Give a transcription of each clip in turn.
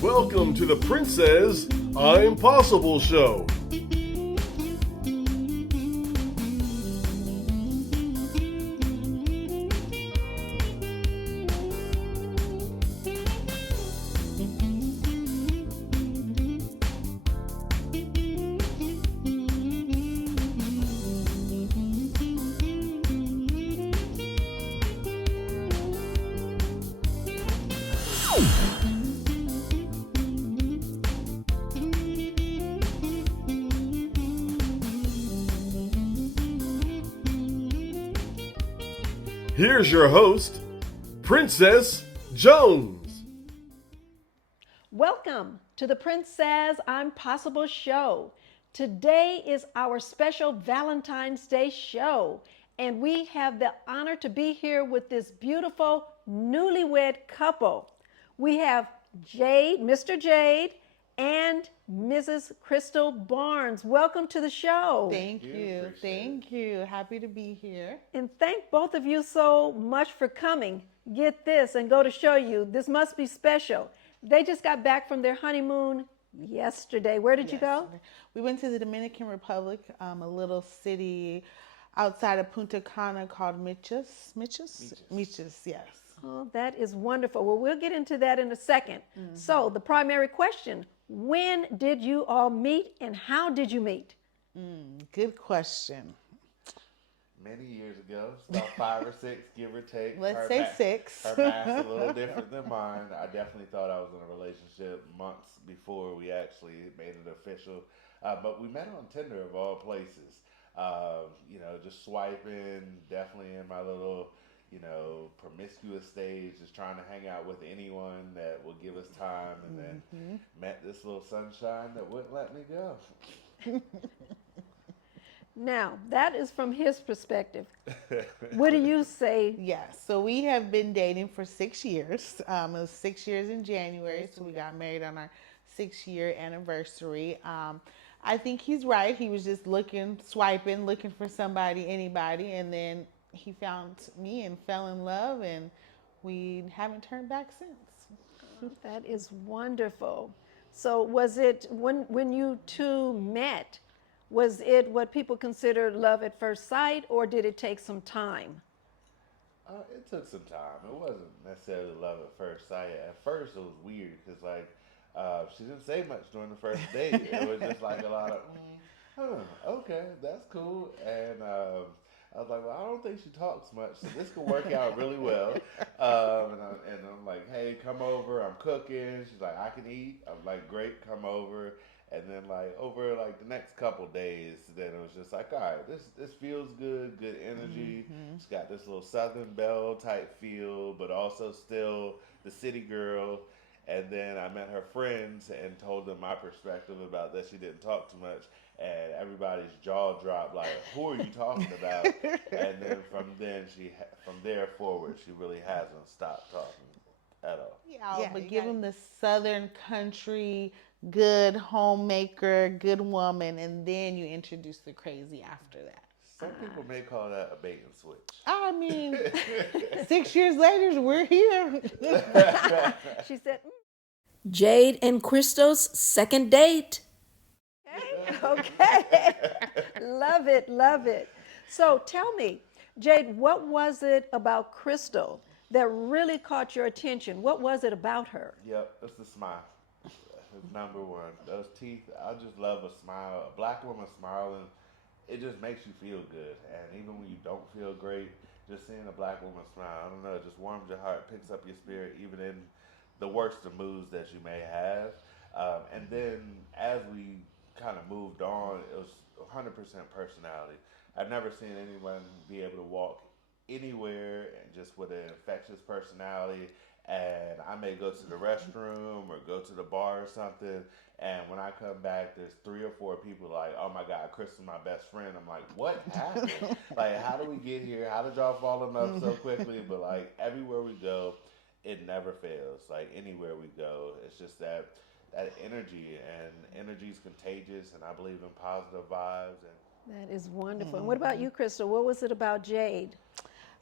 Welcome to the Princezz I'm-Possible Show. Here's your host, Princess Jones. Welcome to the Princezz I'm-Possible Show. Today is our special Valentine's Day show, and we have the honor to be here with this beautiful newlywed couple. We have Jade, Mr. Jade, and Mrs. Crystal Barnes. Welcome to the show. Thank you. Thank you. Happy to be here. And thank both of you so much for coming. Get this and go to show you. This must be special. They just got back from their honeymoon yesterday. Where did you go? We went to the Dominican Republic, a little city outside of Punta Cana called Miches, yes. Oh, that is wonderful. Well, we'll get into that in a second. So the primary question, when did you all meet and how did you meet? Good question. Many years ago, about 5 or 6, give or take. Let's say 6. Her math's a little different than mine. I definitely thought I was in a relationship months before we actually made it official. But we met on Tinder of all places. Just swiping, definitely in my little, promiscuous stage, just trying to hang out with anyone that will give us time. And then met this little sunshine that wouldn't let me go. Now, that is from his perspective. What do you say? Yes, so we have been dating for 6 years. It was 6 years in January, so we got married on our 6-year anniversary. I think he's right. He was just swiping, looking for somebody, anybody, and then he found me and fell in love, and we haven't turned back since. That is wonderful. So was it, when you two met, was it what people consider love at first sight, or did it take some time? It took some time. It wasn't necessarily love at first sight. At first, it was weird because, she didn't say much during the first date. It was just like a lot of, okay, that's cool. And I was like, well, I don't think she talks much, so this could work out really well. And I'm like, hey, come over. I'm cooking. She's like, I can eat. I'm like, great, come over. And then over the next couple days, then it was just like, all right, this feels good energy. It's got this little Southern Belle type feel, but also still the city girl. And then I met her friends and told them my perspective about that she didn't talk too much. And everybody's jaw dropped, like, who are you talking about? And then from there forward, she really hasn't stopped talking at all. Yeah, but give him the Southern country, good homemaker, good woman, and then you introduce the crazy after that. Some people may call that a bait and switch. I mean, 6 years later, we're here. She said, Jade and Crystal's second date. Okay. Love it. So tell me, Jade, what was it about Crystal that really caught your attention? What was it about her? Yep, it's the smile. It's number one. Those teeth, I just love a smile. A black woman smiling, it just makes you feel good. And even when you don't feel great, just seeing a black woman smile, I don't know, it just warms your heart, picks up your spirit, even in the worst of moods that you may have. And then as we kind of moved on, it was 100% personality. I've never seen anyone be able to walk anywhere and just with an infectious personality. And I may go to the restroom or go to the bar or something, and when I come back, there's 3 or 4 people like, oh my God, Crystal's my best friend. I'm like, what happened? How do we get here? How did y'all fall in love so quickly? But everywhere we go, it never fails. Anywhere we go, it's just that energy, and energy is contagious, and I believe in positive vibes. That is wonderful. And what about you, Crystal? What was it about Jade?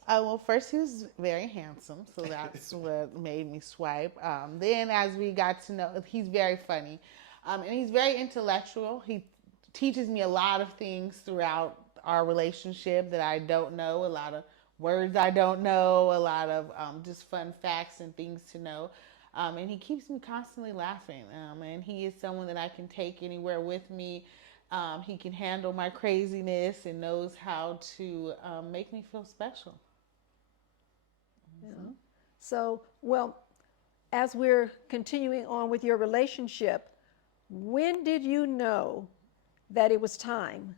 Well, first he was very handsome, so that's what made me swipe. Then, as we got to know, he's very funny, and he's very intellectual. He teaches me a lot of things throughout our relationship that I don't know. A lot of words I don't know. A lot of just fun facts and things to know. And he keeps me constantly laughing. And he is someone that I can take anywhere with me. He can handle my craziness and knows how to make me feel special. Yeah. So, well, as we're continuing on with your relationship, when did you know that it was time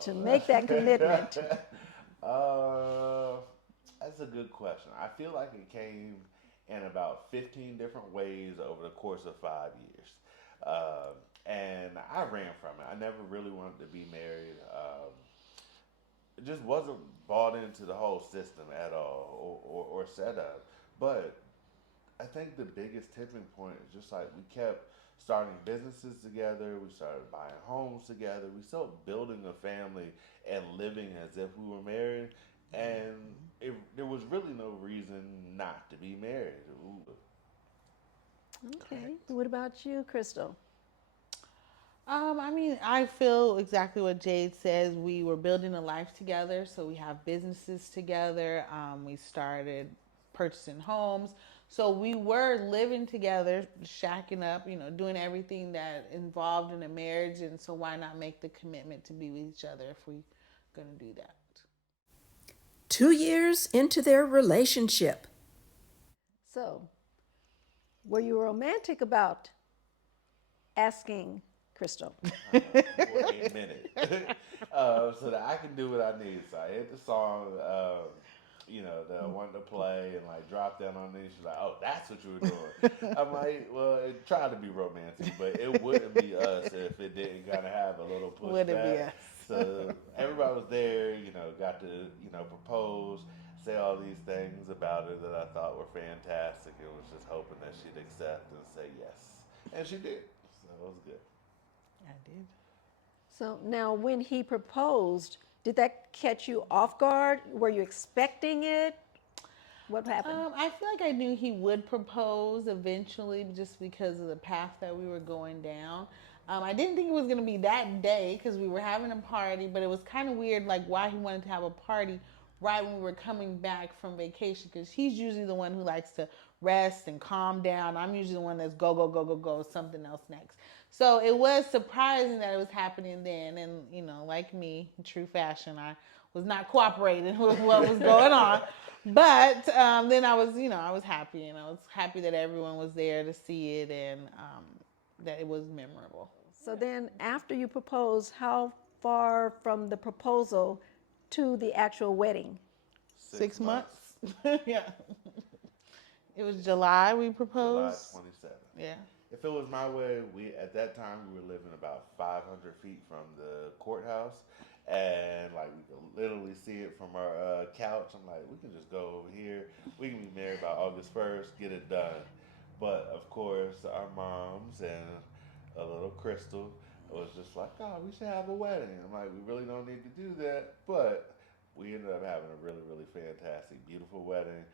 to make that commitment? That's a good question. I feel like it came in about 15 different ways over the course of 5 years. And I ran from it. I never really wanted to be married. It just wasn't bought into the whole system at all or set up. But I think the biggest tipping point is just like we kept starting businesses together, we started buying homes together, we started building a family and living as if we were married. And there was really no reason not to be married. Okay. What about you, Crystal? I mean, I feel exactly what Jade says. We were building a life together, so we have businesses together. We started purchasing homes. So we were living together, shacking up, doing everything that involved in a marriage. And so why not make the commitment to be with each other if we're going to do that? 2 years into their relationship. So, were you romantic about asking Crystal? For a minute. So that I can do what I need. So I hit the song, that I wanted to play and like drop down on me. She's like, "Oh, that's what you were doing." I'm like, "Well, it tried to be romantic, but it wouldn't be us if it didn't kind of have a little pushback." Wouldn't be us. So everybody was there, got to, propose, say all these things about her that I thought were fantastic. It was just hoping that she'd accept and say yes, and she did. So it was good. I did. So now, when he proposed, did that catch you off guard? Were you expecting it? What happened? I feel like I knew he would propose eventually just because of the path that we were going down. I didn't think it was going to be that day because we were having a party, but it was kind of weird, like why he wanted to have a party right when we were coming back from vacation, because he's usually the one who likes to rest and calm down. I'm usually the one that's go, go, go, go, go, something else next. So it was surprising that it was happening then. And, like me, in true fashion, I was not cooperating with what was going on. But then I was happy. And I was happy that everyone was there to see it and that it was memorable. So then, after you proposed, how far from the proposal to the actual wedding? 6 months. Yeah. It was July we proposed. July 27th. Yeah. If it was my way, at that time we were living about 500 feet from the courthouse, and like we could literally see it from our couch. I'm like, we can just go over here. We can be married by August 1st, get it done. But of course, our moms and a little Crystal was just like, oh, we should have a wedding. I'm like, we really don't need to do that, but we ended up having a really, really fantastic, beautiful wedding.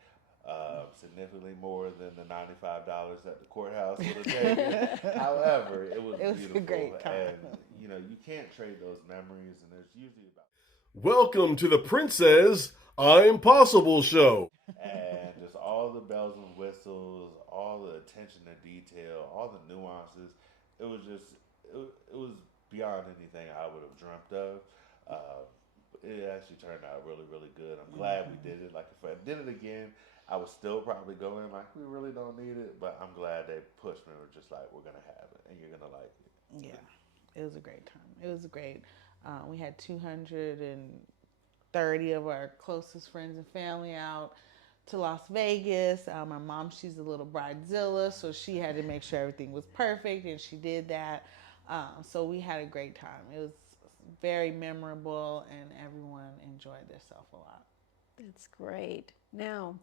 Significantly more than the $95 at the courthouse would have taken. However, it was beautiful. A great time. And, you can't trade those memories, and there's usually about... Welcome to the Princezz I'm-Possible Show. And just all the bells and whistles, all the attention to detail, all the nuances. It was just, it was beyond anything I would have dreamt of. It actually turned out really, really good. I'm glad we did it. Like, if I did it again, I would still probably go in like, we really don't need it, but I'm glad they pushed me and were just like, we're going to have it, and you're going to like it. Yeah, it was a great time. It was great. We had 230 of our closest friends and family out to Las Vegas. My mom, she's a little bridezilla, so she had to make sure everything was perfect, and she did that. So we had a great time. It was very memorable, and everyone enjoyed themselves a lot. That's great. Now,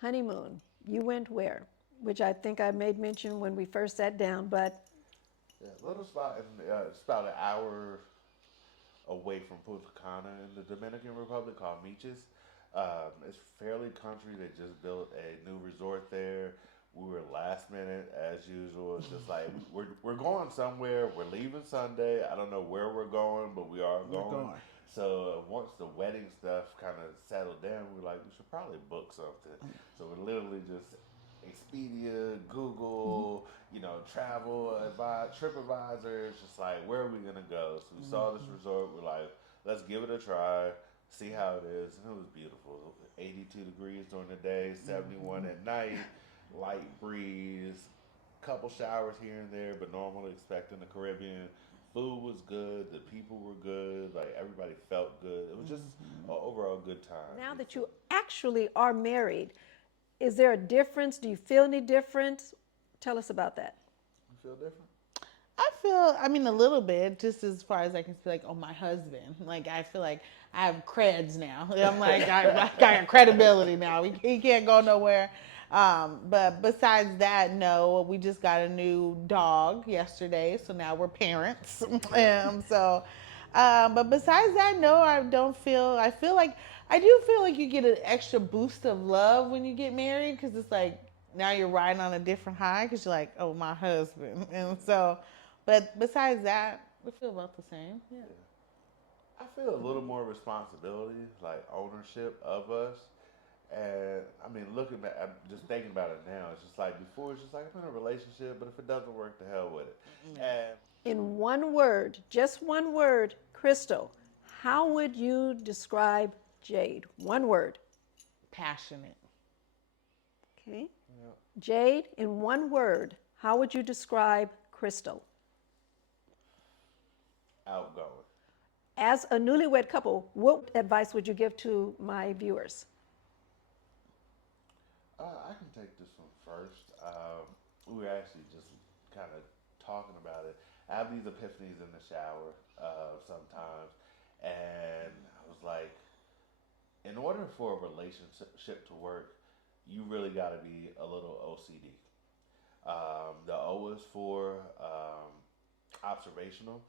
honeymoon, you went where? Which I think I made mention when we first sat down, but... Yeah, little spot, it's about an hour away from Punta Cana in the Dominican Republic called Miches. It's fairly country. They just built a new resort there. We were last minute as usual. It's just like we're going somewhere. We're leaving Sunday. I don't know where we're going, but we are going. So once the wedding stuff kind of settled down, we were like, we should probably book something. So we literally just Expedia, Google, travel TripAdvisor. It's just like, where are we gonna go? So we saw this resort. We're like, let's give it a try, see how it is, and it was beautiful. 82 degrees during the day, 71 at night, light breeze, couple showers here and there, but normally expecting the Caribbean. Food was good. The people were good. Like, everybody felt good. It was just an overall good time. Now that you actually are married, is there a difference? Do you feel any difference? Tell us about that. You feel different? I mean, a little bit, just as far as I can feel like, oh, my husband. Like, I feel like I have creds now. I'm like, I got credibility now. He can't go nowhere. But besides that, no, we just got a new dog yesterday, so now we're parents. But besides that, no, I do feel like you get an extra boost of love when you get married, because it's like, now you're riding on a different high, because you're like, oh, my husband. And so, but besides that, we feel about the same. Yeah. I feel a little more responsibility, like ownership of us. And I mean, I'm just thinking about it now. It's just like, before, it's just like, I'm in a relationship, but if it doesn't work, the hell with it. And In one word, just one word, Crystal, how would you describe Jade? One word. Passionate. Okay. Jade, in one word, how would you describe Crystal? outgoing. As a newlywed couple, what advice would you give to my viewers? I can take this one first. We were actually just kind of talking about it. I have these epiphanies in the shower sometimes, and I was like, in order for a relationship to work, you really got to be a little OCD. The O is for observational.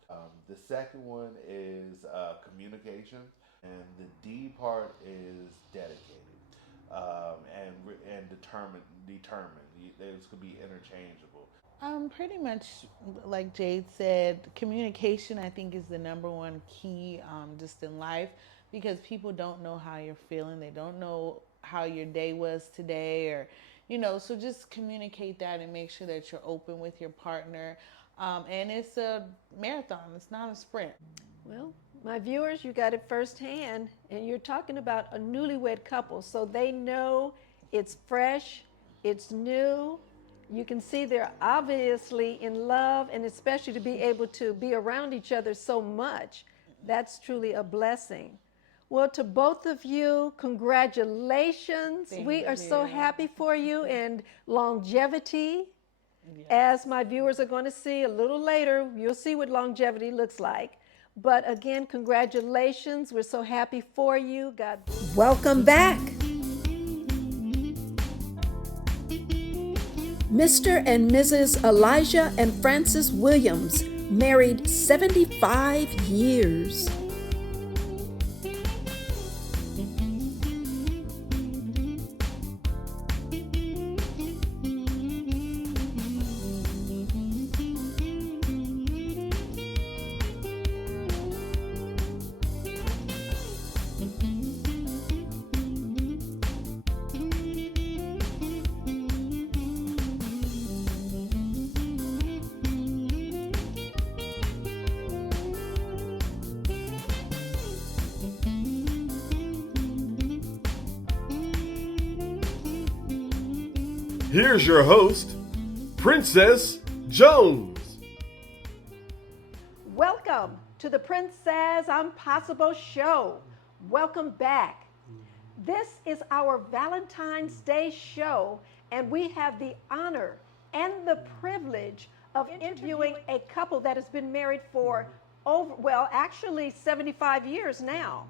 The second one is communication, and the D part is dedicated. And determined. Those could be interchangeable. Pretty much like Jade said, communication I think is the number one key just in life, because people don't know how you're feeling. They don't know how your day was today, or so just communicate that and make sure that you're open with your partner. And it's a marathon, it's not a sprint. Well, my viewers, you got it firsthand, and you're talking about a newlywed couple, so they know it's fresh, it's new. You can see they're obviously in love, and especially to be able to be around each other so much, that's truly a blessing. Well, to both of you, congratulations. We are so happy for you, and longevity. Yes. As my viewers are going to see a little later, you'll see what longevity looks like. But again, congratulations. We're so happy for you. God bless. Welcome back. Mr. and Mrs. Elijah and Frances Williams, married 75 years. Here's your host, Princess Jones. Welcome to the Princezz I'm-Possible Show. Welcome back. This is our Valentine's Day show, and we have the honor and the privilege of interviewing a couple that has been married for actually 75 years now.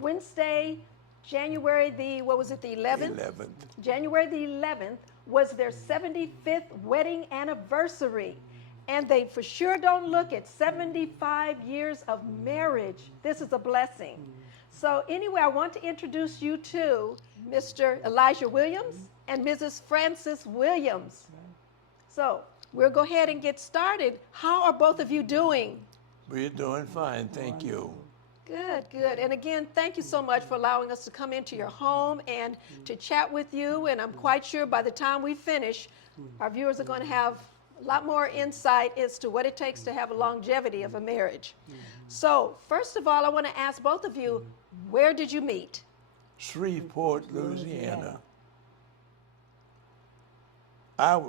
Wednesday, January the 11th? January the 11th was their 75th wedding anniversary. And they for sure don't look at 75 years of marriage. This is a blessing. So anyway, I want to introduce you to Mr. Elijah Williams and Mrs. Frances Williams. So we'll go ahead and get started. How are both of you doing? We're doing fine, thank you. Good, good. And again, thank you so much for allowing us to come into your home and to chat with you. And I'm quite sure by the time we finish, our viewers are going to have a lot more insight as to what it takes to have a longevity of a marriage. So first of all, I want to ask both of you, where did you meet? Shreveport, Louisiana. I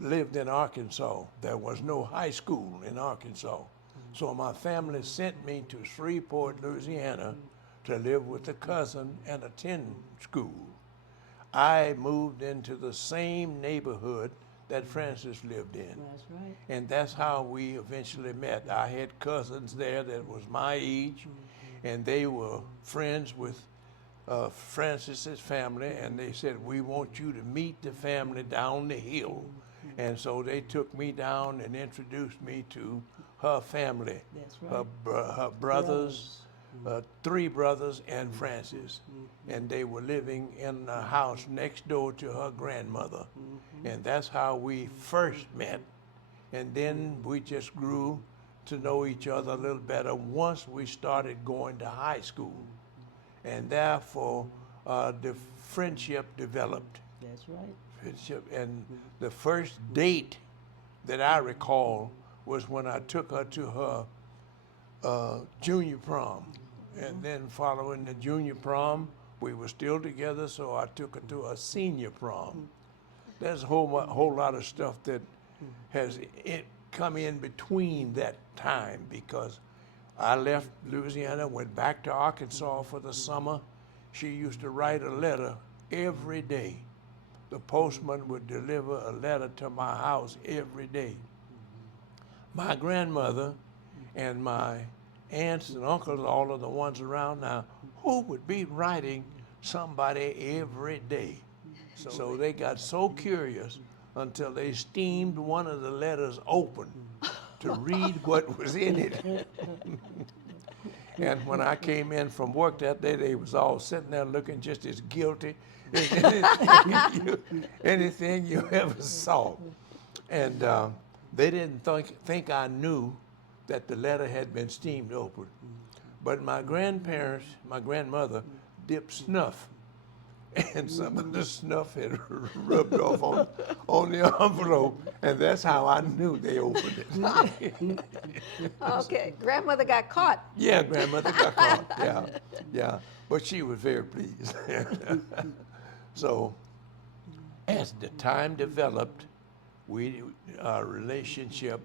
lived in Arkansas. There was no high school in Arkansas. So my family sent me to Shreveport, Louisiana to live with a cousin and attend school. I moved into the same neighborhood that Frances lived in. That's right. And that's how we eventually met. I had cousins there that was my age, and they were friends with Frances's family, and they said, we want you to meet the family down the hill. And so they took me down and introduced me to her family, That's right. her brothers, 3 brothers and Frances. And they were living in a house next door to her grandmother. And that's how we first met. And then we just grew to know each other a little better once we started going to high school. And therefore, the friendship developed. That's right. Friendship. And the first date that I recall was when I took her to her junior prom. And then following the junior prom, we were still together, so I took her to her senior prom. There's a whole lot of stuff that has come in between that time, because I left Louisiana, went back to Arkansas for the summer. She used to write a letter every day. The postman would deliver a letter to my house every day. My grandmother and my aunts and uncles, all of the ones around now, who would be writing somebody every day? So they got so curious until they steamed one of the letters open to read what was in it. And when I came in from work that day, they was all sitting there looking just as guilty as anything you ever saw. And they didn't think I knew that the letter had been steamed open. But my grandparents, my grandmother, dipped snuff, and some of the snuff had rubbed off on the envelope, and that's how I knew they opened it. Okay, grandmother got caught. Yeah, grandmother got caught. Yeah. But she was very pleased. So, as the time developed, our relationship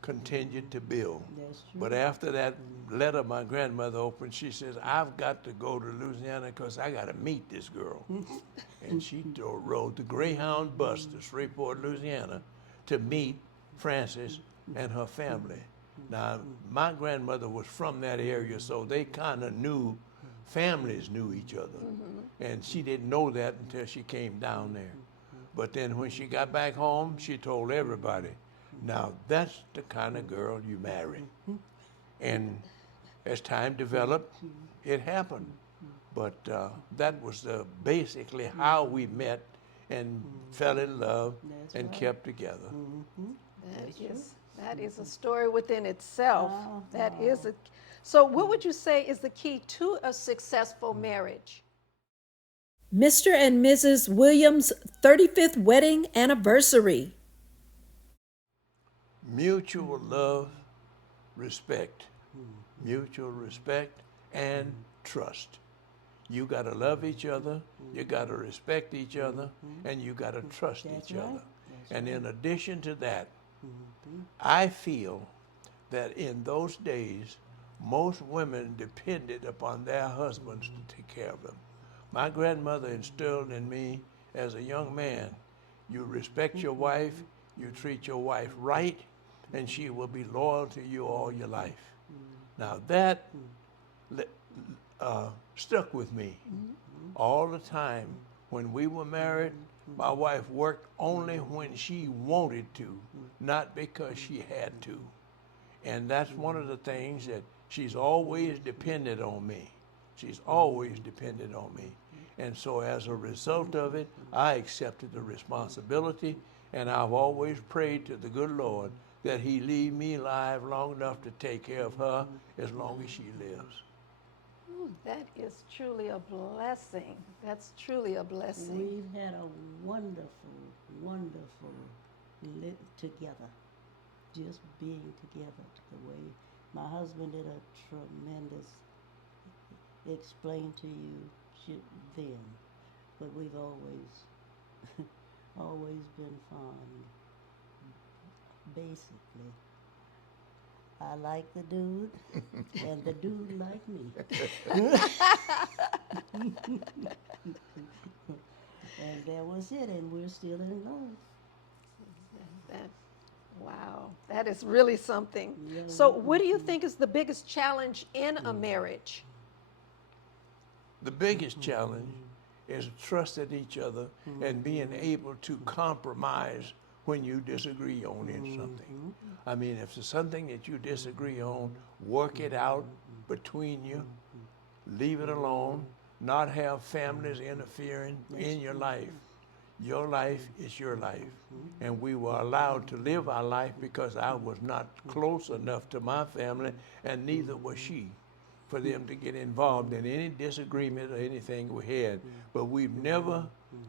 continued to build. That's true. But after that letter my grandmother opened, she says, I've got to go to Louisiana because I got to meet this girl. And she rode the Greyhound bus to Shreveport, Louisiana to meet Frances and her family. Now, my grandmother was from that area, so they kind of knew, families knew each other. And she didn't know that until she came down there. But then when she got back home, she told everybody, now that's the kind of girl you marry. And as time developed, it happened. But that was basically how we met and fell in love and kept together. That is a story within itself. That is a. So, what would you say is the key to a successful marriage? Mr. and Mrs. Williams' 35th wedding anniversary. Mutual love, respect. Mutual respect and trust. You got to love each other, you got to respect each other, and you got to trust each other. And in addition to that, I feel that in those days, most women depended upon their husbands to take care of them. My grandmother instilled in me as a young man, you respect your wife, you treat your wife right, and she will be loyal to you all your life. Now that stuck with me all the time. When we were married, My wife worked only when she wanted to, not because she had to. And that's one of the things that she's always depended on me. She's always depended on me. And so as a result of it, I accepted the responsibility, and I've always prayed to the good Lord that he leave me alive long enough to take care of her as long as she lives. That is truly a blessing. That's truly a blessing. We've had a wonderful, wonderful live together. Just being together the way my husband did a tremendous explain to you then, but we've always always been fond. Basically, I like the dude, and the dude like me. And that was it, and we're still in love. That, wow, that is really something. So, what do you think is the biggest challenge in a marriage? The biggest challenge is trusting each other and being able to compromise when you disagree on something. I mean, if there's something that you disagree on, work it out between you, leave it alone, not have families interfering in your life. Your life is your life. And we were allowed to live our life because I was not close enough to my family, and neither was she, for them to get involved in any disagreement or anything we had. But we've never,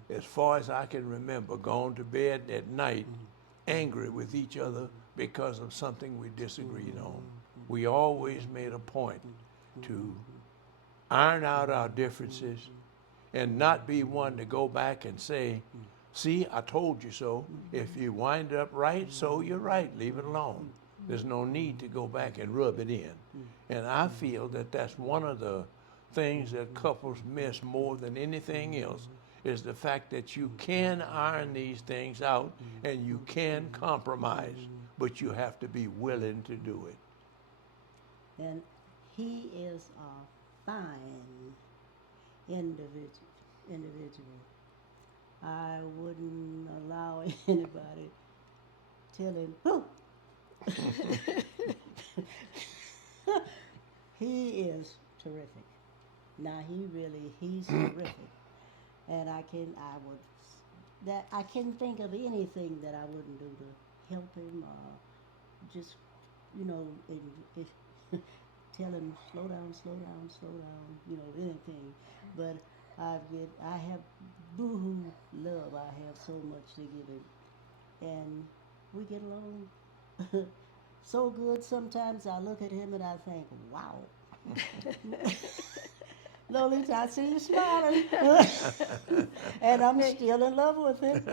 as far as I can remember, gone to bed at night angry with each other because of something we disagreed on. We always made a point to iron out our differences and not be one to go back and say, see, I told you so. If you wind up right, so you're right. Leave it alone. There's no need to go back and rub it in. And I feel that that's one of the things that couples miss more than anything else, is the fact that you can iron these things out and you can compromise, but you have to be willing to do it. And he is a fine individual. I wouldn't allow anybody tell him, who? He is terrific. Now he's terrific. And I can't think of anything that I wouldn't do to help him, just, tell him, slow down, anything. But I have boohoo love. I have so much to give him. And we get along so good. Sometimes I look at him and I think, wow. Lolita, I see you smiling. And I'm still in love with him.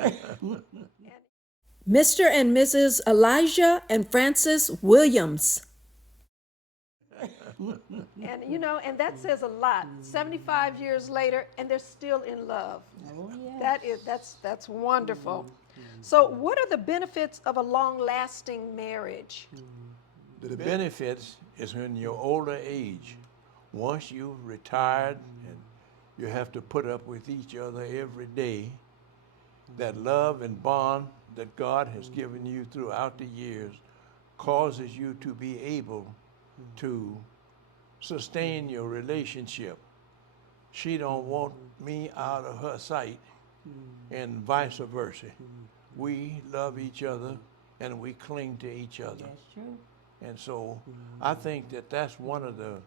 Mr. and Mrs. Elijah and Frances Williams. And and that says a lot. 75 years later, and they're still in love. Oh, yes. That's wonderful. So, what are the benefits of a long-lasting marriage? The benefits is in your older age. Once you've retired and you have to put up with each other every day, that love and bond that God has given you throughout the years causes you to be able to sustain your relationship. She don't want me out of her sight, and vice versa. We love each other and we cling to each other. That's true. And so I think that that's one of the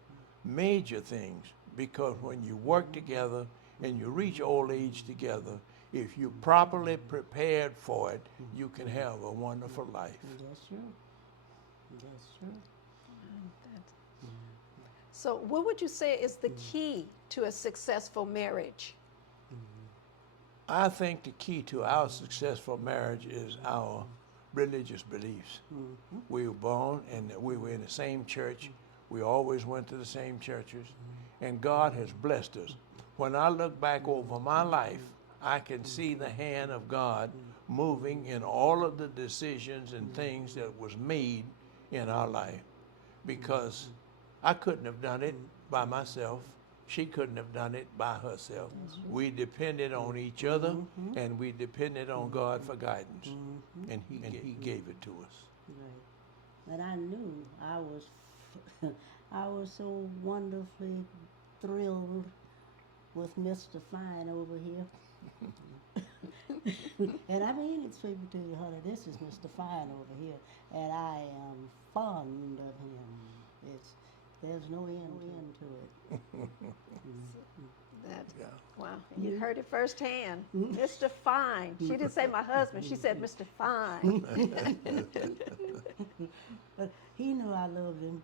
major things, because when you work together and you reach old age together, if you're properly prepared for it, you can have a wonderful life. That's true. That's true. So, what would you say is the key to a successful marriage? I think the key to our successful marriage is our religious beliefs. We were born and we were in the same church. We always went to the same churches, and God has blessed us. When I look back over my life, I can see the hand of God moving in all of the decisions and things that was made in our life, because I couldn't have done it by myself. She couldn't have done it by herself. We depended on each other, and we depended on God for guidance, and He gave it to us. Right. And I knew I was, I was so wonderfully thrilled with Mr. Fine over here. And I mean it, sweet to you, honey. This is Mr. Fine over here, and I am fond of him. There's no end to it. Wow, you heard it firsthand. Mr. Fine. She didn't say my husband. She said Mr. Fine. But he knew I loved him.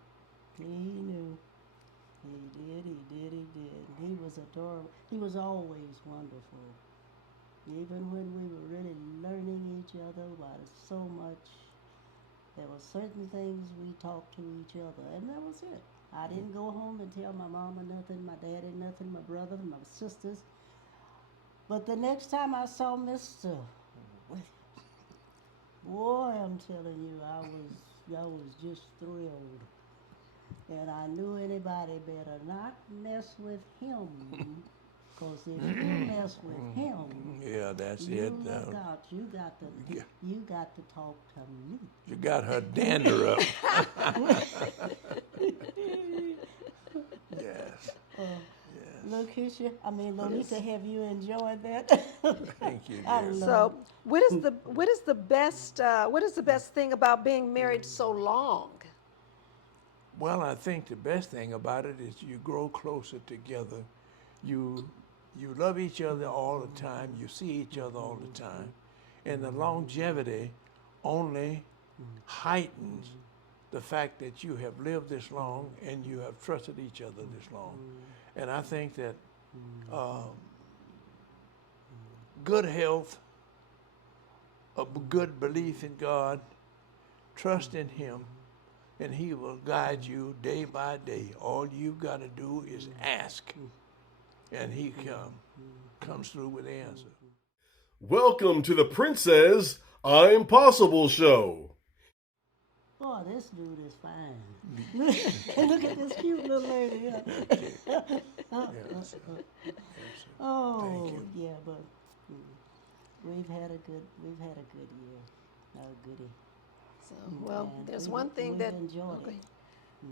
He knew. He did. He was adorable. He was always wonderful. Even when we were really learning each other about so much, there were certain things we talked to each other, and that was it. I didn't go home and tell my mama nothing, my daddy nothing, my brother, my sisters. But the next time I saw Mr. Williams, boy, I'm telling you, I was just thrilled. And I knew anybody better not mess with him. Because if you mess with him, Yeah, that's you it. look out. You got to talk to me. You got her dander up. Yes. Lakeisha, Lolita, have you enjoyed that? Thank you, I dear. love So, what is the best thing about being married so long? Well, I think the best thing about it is you grow closer together. You love each other all the time. You see each other all the time. And the longevity only heightens the fact that you have lived this long and you have trusted each other this long. And I think that good health, a good belief in God, trust in Him, and He will guide you day by day. All you've got to do is ask, and He comes through with the answer. Welcome to the Princezz I'm-Possible Show. Boy, this dude is fine. Look at this cute little lady. Oh, Thank you. yeah, but we've had a good year. A goodie. So, well, And there's we've- one thing we've that enjoyed okay. it.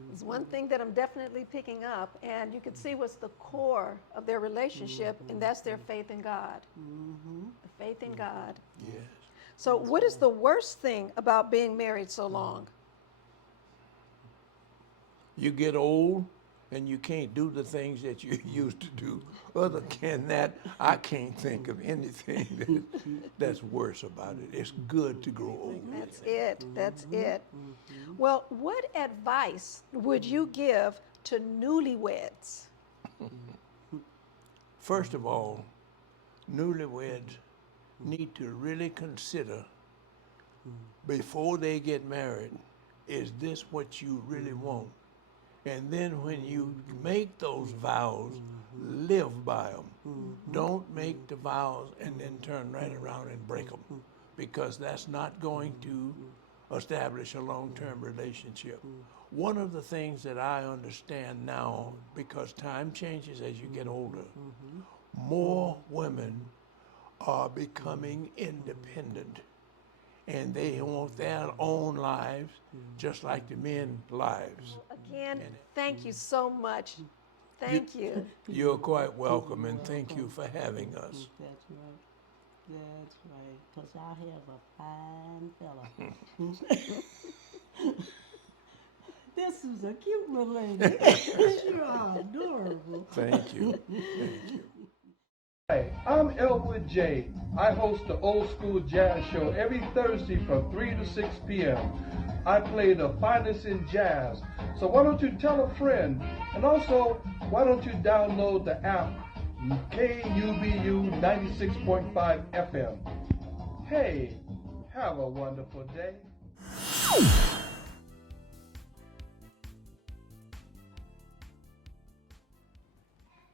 There's one thing that I'm definitely picking up, and you can see what's the core of their relationship, and that's their faith in God. The faith in God. Yes. So, what is the worst thing about being married so long? You get old and you can't do the things that you used to do. Other than that, I can't think of anything that's worse about it. It's good to grow old. That's it. That's it. Well, what advice would you give to newlyweds? First of all, newlyweds need to really consider before they get married, is this what you really want? And then when you make those vows, live by them. Don't make the vows and then turn right around and break them, because that's not going to establish a long-term relationship. One of the things that I understand now, because time changes as you get older, more women are becoming independent, and they want their own lives just like the men's lives. Again, thank you so much. Thank you. You're quite welcome, and thank you for having us. That's right. That's right. Because I have a fine fella. This is a cute little lady. You are adorable. Thank you. Thank you. Hi, I'm Elwood J. I host the Old School Jazz Show every Thursday from 3 to 6 p.m. I play the finest in jazz. So why don't you tell a friend? And also, why don't you download the app KUBU 96.5 FM. Hey, have a wonderful day.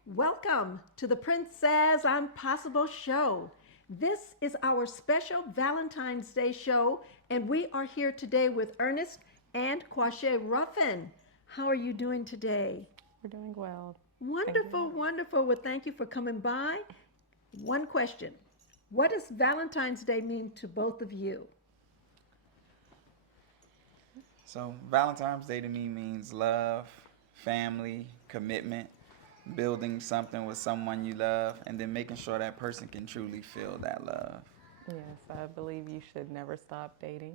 Welcome to the Princezz I'm-Possible Show. This is our special Valentine's Day show, and we are here today with Ernest and Quashe Ruffin. How are you doing today? We're doing well. Wonderful, wonderful. Well, thank you for coming by. One question. What does Valentine's Day mean to both of you? So Valentine's Day to me means love, family, commitment, building something with someone you love, and then making sure that person can truly feel that love. Yes, I believe you should never stop dating.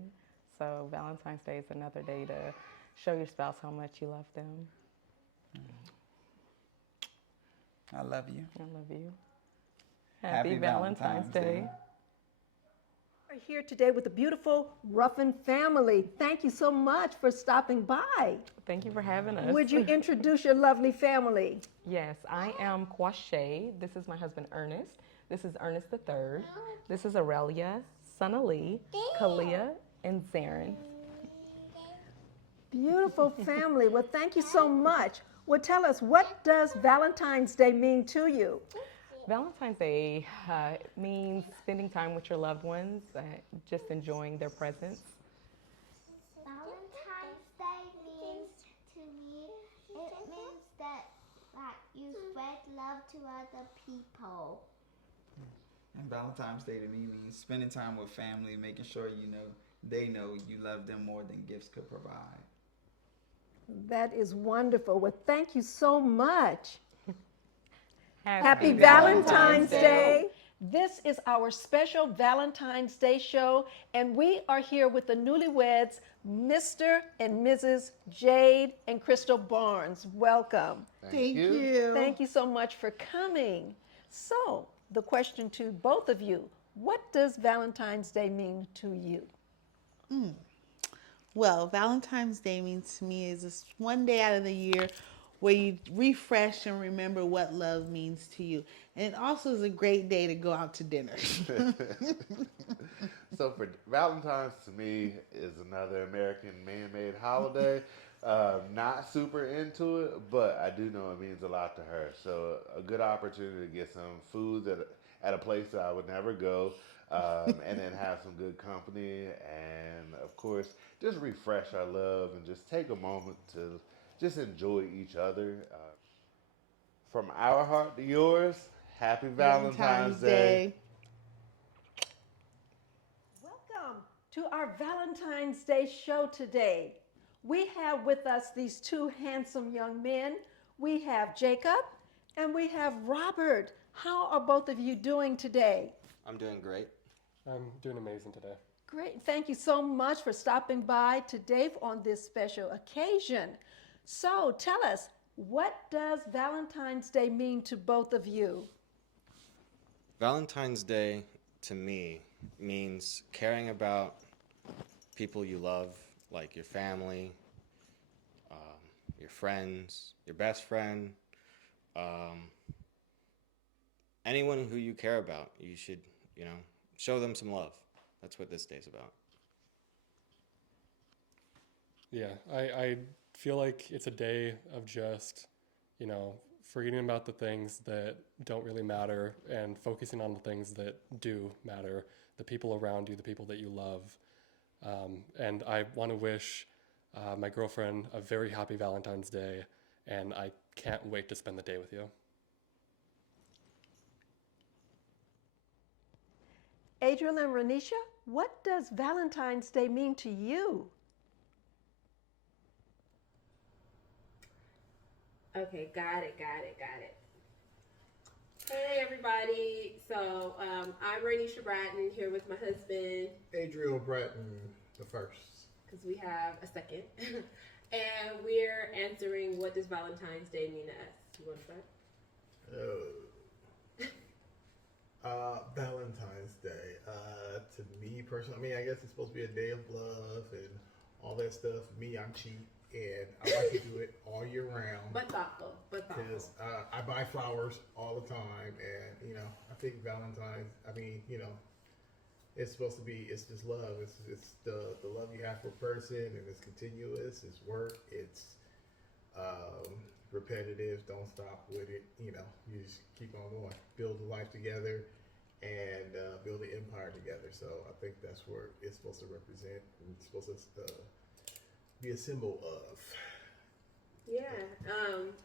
So Valentine's Day is another day to show your spouse how much you love them. I love you. I love you. Happy Valentine's Day. We're here today with the beautiful Ruffin family. Thank you so much for stopping by. Thank you for having us. Would you introduce your lovely family? Yes, I am Quashay. This is my husband Ernest. This is Ernest III. This is Aurelia, Sonali, Kalia, and Zarin. Beautiful family. Well, thank you so much. Well, tell us, what does Valentine's Day mean to you? Valentine's Day means spending time with your loved ones, just enjoying their presence. Valentine's Day means to me, it means that you spread love to other people. And Valentine's Day to me means spending time with family, making sure they know you love them more than gifts could provide. That is wonderful. Well, thank you so much. Happy Valentine's Day. This is our special Valentine's Day show, and we are here with the Newlyweds, Mr. and Mrs. Jade and Crystal Barnes. Welcome. Thank you. Thank you so much for coming. So, the question to both of you, what does Valentine's Day mean to you? Well, Valentine's Day means to me is this one day out of the year where you refresh and remember what love means to you. And it also is a great day to go out to dinner. So for Valentine's to me is another American man-made holiday. Not super into it, but I do know it means a lot to her. So a good opportunity to get some food at a place that I would never go, and then have some good company, and of course just refresh our love and just take a moment to just enjoy each other. From our heart to yours, happy Valentine's Day. Welcome to our Valentine's Day show today. We have with us these two handsome young men. We have Jacob and we have Robert. How are both of you doing today? I'm doing great. I'm doing amazing today. Great. Thank you so much for stopping by today on this special occasion. So tell us, what does Valentine's Day mean to both of you? Valentine's Day to me means caring about people you love, like your family, your friends, your best friend, anyone who you care about. You should, show them some love. That's what this day's about. Yeah, I feel like it's a day of just, forgetting about the things that don't really matter and focusing on the things that do matter, the people around you, the people that you love. And I want to wish my girlfriend a very happy Valentine's Day, and I can't wait to spend the day with you. Adriel and Renisha, what does Valentine's Day mean to you? Okay, got it. Hey everybody, so I'm Renisha Bratton here with my husband. Adriel Bratton the first. Because we have a second. And we're answering, what does Valentine's Day mean to us? You want to start? Valentine's Day. To me personally, I guess it's supposed to be a day of love and all that stuff. Me, I'm cheap, and I like to do it all year round. But thoughtful. Because I buy flowers all the time, and I think Valentine's. It's supposed to be. It's just love. It's the love you have for a person, and it's continuous. It's work. It's repetitive. Don't stop with it. You just keep on going. Build a life together, and build an empire together. So I think that's where it's supposed to represent. And it's supposed to be a symbol of. Yeah.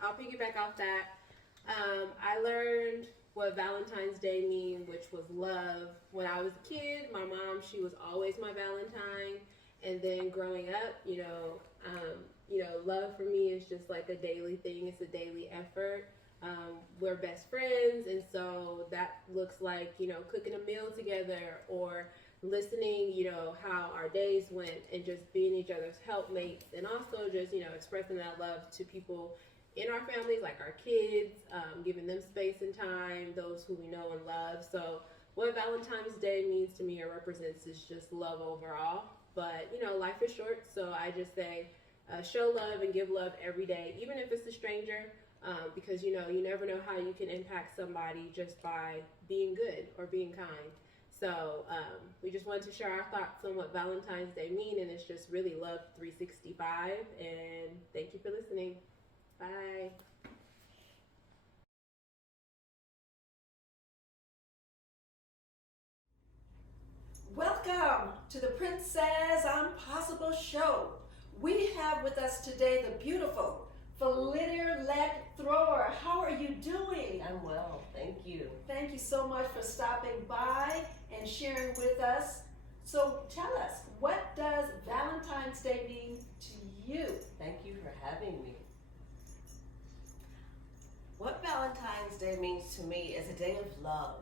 I'll piggyback off that. I learned what Valentine's Day means, which was love. When I was a kid, my mom, she was always my Valentine. And then growing up, love for me is just like a daily thing. It's a daily effort. We're best friends, and so that looks like, cooking a meal together or listening, how our days went and just being each other's helpmates, and also just, expressing that love to people in our families, like our kids, giving them space and time, those who we know and love. So what Valentine's Day means to me or represents is just love overall. But, life is short, so I just say show love and give love every day, even if it's a stranger, because, you never know how you can impact somebody just by being good or being kind. So we just wanted to share our thoughts on what Valentine's Day means, and it's just really love 365. And thank you for listening. Bye. Welcome to the Princezz I'm-Possible Show. We have with us today the beautiful Flitter Leg Thrower. How are you doing? I'm well, thank you. Thank you so much for stopping by and sharing with us. So tell us, what does Valentine's Day mean to you? Thank you for having me. What Valentine's Day means to me is a day of love.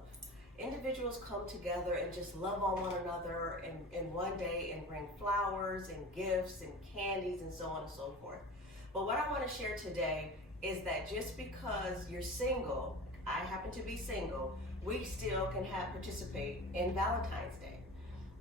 Individuals come together and just love on one another in one day and bring flowers and gifts and candies and so on and so forth. But what I want to share today is that just because you're single, I happen to be single, we still can participate in Valentine's Day.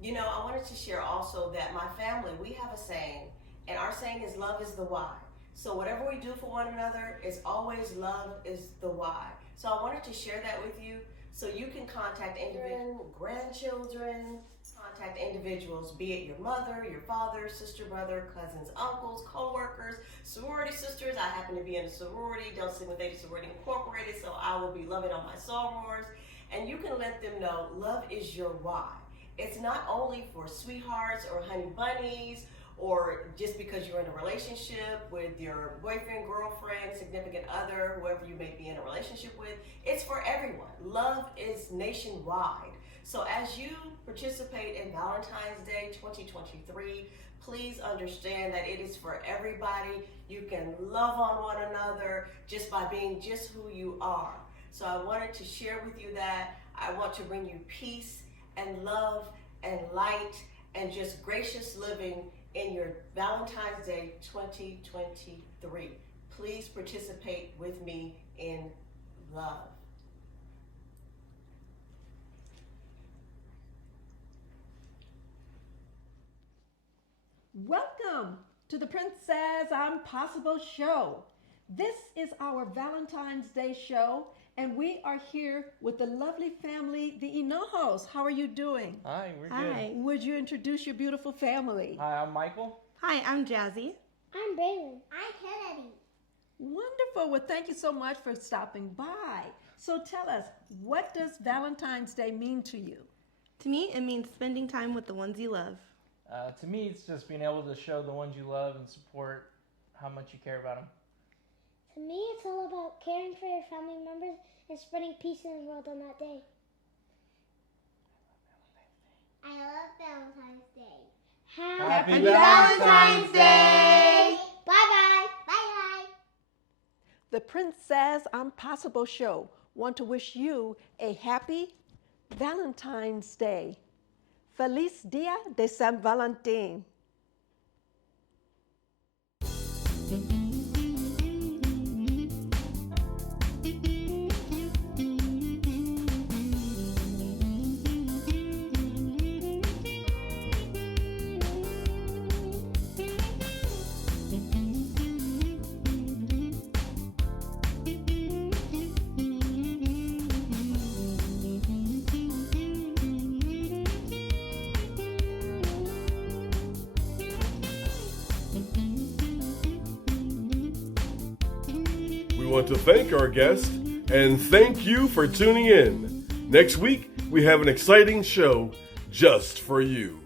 I wanted to share also that my family, we have a saying, and our saying is love is the why. So whatever we do for one another is always love is the why. So I wanted to share that with you so you can contact individuals, grandchildren, contact individuals, be it your mother, your father, sister, brother, cousins, uncles, co-workers, sorority sisters. I happen to be in a sorority, Del Sigma Theta Sorority Incorporated, so I will be loving on my sorors. And you can let them know love is your why. It's not only for sweethearts or honey bunnies or just because you're in a relationship with your boyfriend, girlfriend, significant other, whoever you may be in a relationship with. It's for everyone. Love is nationwide. So as you participate in Valentine's Day 2023, please understand that it is for everybody. You can love on one another just by being just who you are. So I wanted to share with you that. I want to bring you peace and love and light and just gracious living in your Valentine's Day 2023. Please participate with me in love. Welcome to the Princezz I'm-Possible Show. This is our Valentine's Day show, and we are here with the lovely family, the Hinojos. How are you doing? Hi, we're good. Hi. Would you introduce your beautiful family? Hi, I'm Michael. Hi, I'm Jazzy. I'm Bailey. I'm Kennedy. Wonderful. Well, thank you so much for stopping by. So tell us, what does Valentine's Day mean to you? To me, it means spending time with the ones you love. To me, it's just being able to show the ones you love and support how much you care about them. To me, it's all about caring for your family members and spreading peace in the world on that day. I love Valentine's Day. Happy Valentine's Day! Bye-bye. Bye-bye. The Princezz I'm-Possible Show want to wish you a happy Valentine's Day. Feliz Dia de San Valentin. We want to thank our guest and thank you for tuning in. Next week, we have an exciting show just for you.